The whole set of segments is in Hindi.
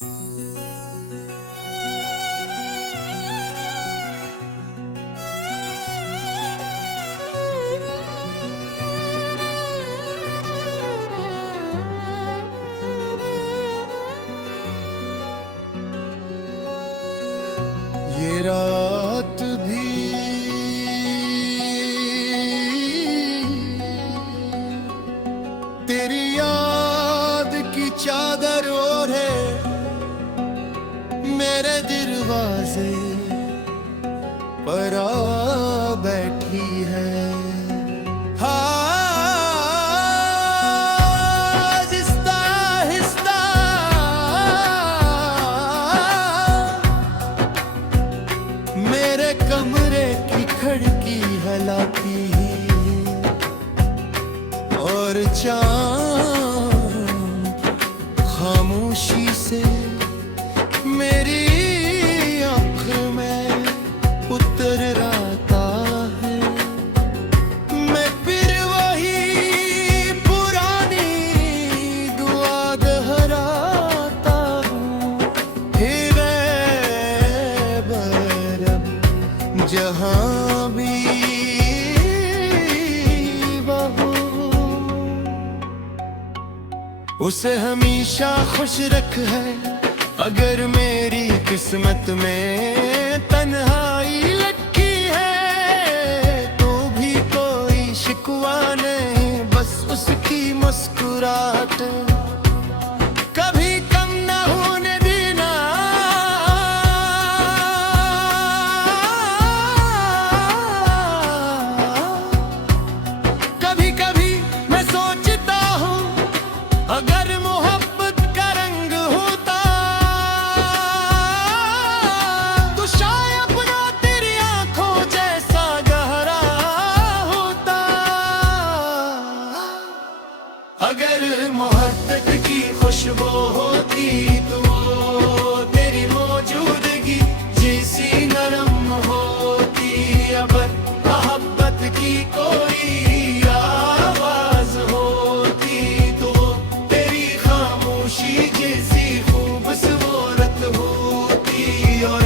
ये रात भी तेरी याद की चादर ओढ़े मेरे दरवाजे पर आ बैठी है। मेरे कमरे की खिड़की हिलाती और चाँद खामोशी से मेरी आँख में उतर आता है। मैं फिर वही पुरानी दुआ दोहराता हूँ, हे गैब जहाँ भी बहू उसे हमेशा खुश रख है। अगर मेरी किस्मत में तन्हाई लिखी है तो भी कोई शिकवा नहीं, बस उसकी मुस्कुराहट कभी कम न होने देना। कभी कभी मैं सोचता हूँ अगर मोहब्बत का रंग होता तो शायद अपना तेरी आंखों जैसा गहरा होता। अगर मोहब्बत की खुशबू होती तो वो तेरी मौजूदगी जैसी नरम होती। अगर मोहब्बत की कोई आवाज होती तो तेरी खामोशी जैसी खूबसूरत होती। और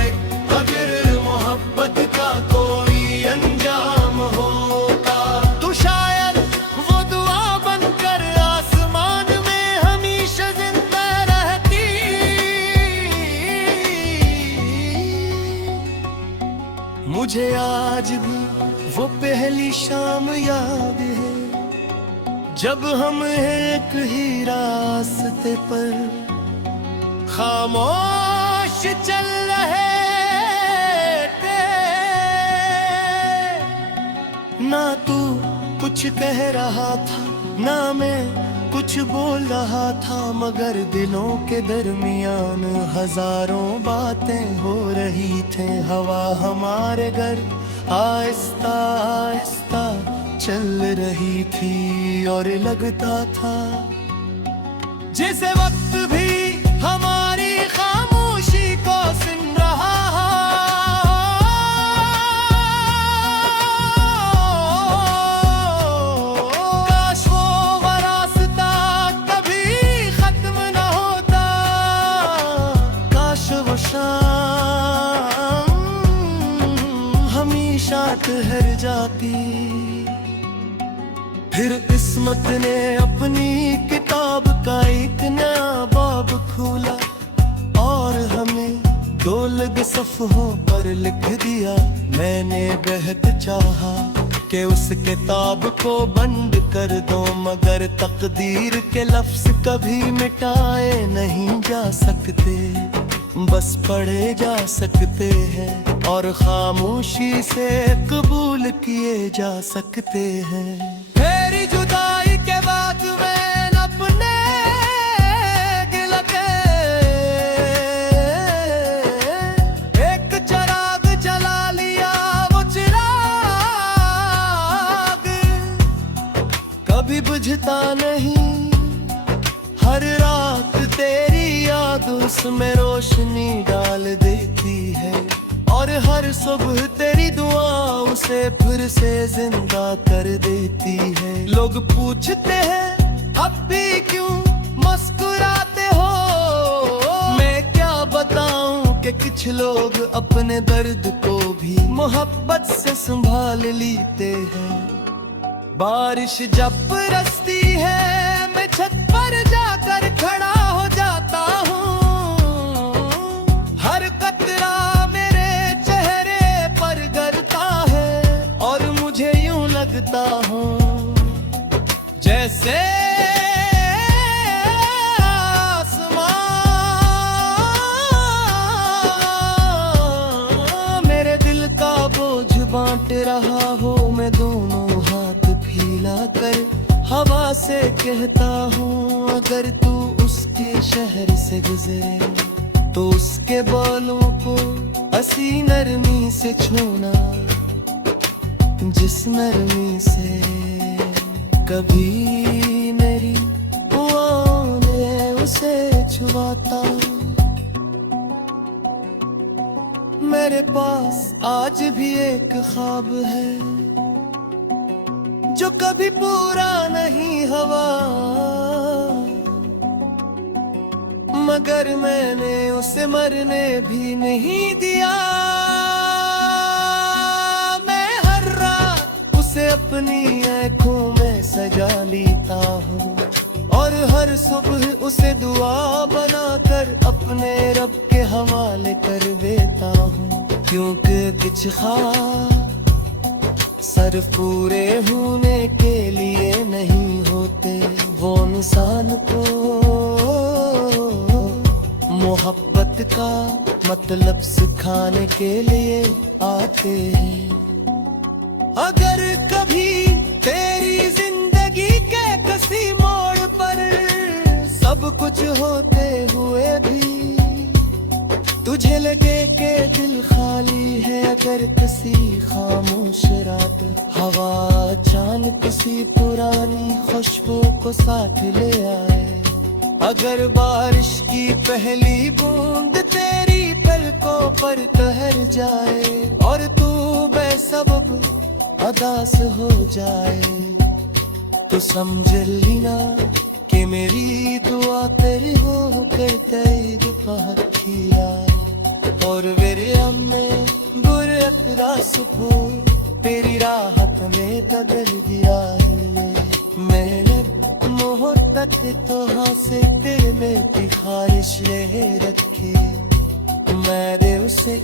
अगर मोहब्बत का कोई अंजाम होता तो शायद वो दुआ बनकर आसमान में हमेशा जिंदा रहती। मुझे आज भी वो पहली शाम याद है जब हम एक ही रास्ते पर खामोश चल रहे थे। ना तू कुछ कह रहा था ना मैं कुछ बोल रहा था, मगर दिलों के दरमियान हजारों बातें हो रही थे। हवा हमारे घर आहिस्ता आहिस्ता चल रही थी और लगता था जैसे वक्त भी हमारी खामोशी को सुन रहा हो। काश वो रास्ता कभी खत्म न होता, काश वो शाम हमेशा ठहर जाती। फिर किस्मत ने अपनी किताब का एक नया बाब खोला और हमें दो लग सफ़हों पर लिख दिया। मैंने बेहद चाहा कि उस किताब को बंद कर दो, मगर तकदीर के लफ्ज़ कभी मिटाए नहीं जा सकते, बस पढ़े जा सकते हैं और खामोशी से कबूल किए जा सकते हैं। तेरी जुदाई के बाद मैं अपने गिल के एक चिराग जला लिया। वो चिराग कभी बुझता नहीं, हर रात तेरी याद उसमें रोशनी डाल देती है और हर सुबह तेरी दुआ उसे फिर से जिंदा कर देती है। लोग पूछते हैं अब भी क्यों मुस्कुराते हो, मैं के कुछ लोग अपने दर्द को भी मोहब्बत से संभाल लेते हैं। बारिश जब बरसती है मैं छत पर जाकर खड़ा हो जाता हूँ। हर कतरा मेरे चेहरे पर गिरता है और मुझे यूं लगता हूँ जैसे बांट रहा हो मैं दोनों हाथ फैला कर हवा से कहता हूँ, अगर तू उसके शहर से गुजरे तो उसके बालों को हसी नरमी से छूना, जिस नरमी से कभी मेरी दुआओं ने उसे छुआता। मेरे पास आज भी एक ख्वाब है जो कभी पूरा नहीं हुआ, मगर मैंने उसे मरने भी नहीं दिया। मैं हर रात उसे अपनी आँखों में सजा लेता हूँ और हर सुबह उसे दुआ बनाकर अपने रब के हवाले कर देता हूँ, क्योंकि कुछ ख्वाब सिर्फ पूरे होने के लिए नहीं होते, वो इंसान को मोहब्बत का मतलब सिखाने के लिए आते हैं। अगर कभी तेरी जिंदगी के किसी मोड़ पर सब कुछ होते हुए भी तुझे लगे कि दिल खाली है, अगर किसी खामोश रात हवा अचानक किसी पुरानी खुशबू को साथ ले आए, अगर बारिश की पहली बूंद तेरी पलकों पर ठहर जाए और तू बेसबब उदास हो जाए, तो समझ लेना कि मेरी दुआ तेरी होकर तेरी दुआ किया। और मेरे अम्मे बुरे सुकून तेरी राहत में कदर दिया है। मैंने मोहब्बत तो से तेरे में की ख्वाहिश ले रखी, मैंने उसे